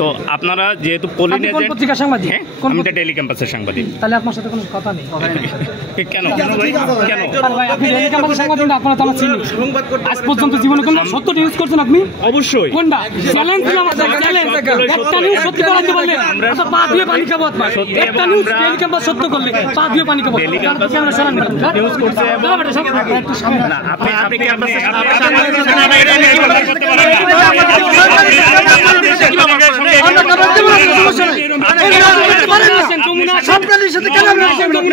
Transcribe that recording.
তো আপনারা যেহেতু পোলিং এজেন্ট, আমি তো ডেইলি ক্যাম্পাসের সাংবাদিক, তাহলে আপনার সাথে কোনো কথা নেই কেন? আজ পর্যন্ত জীবনে কোন সত্য নিউজ করছেন আপনি? অবশ্যই। কোনটা চ্যালেঞ্জ দিলাম? একটা নিউজ সত্যি করাতে পারলে আচ্ছা পা দিয়ে পানি খাবো। আপনার একটা নিউজ ডেইলি ক্যাম্পাস সত্য করলে পা দিয়ে পানি খাবো। ডেইলি ক্যাম্পাস নিউজ করছে না, আপনি ক্যাম্পাসে সন্ত্রাসীর সাথে কেন সাংবাদিক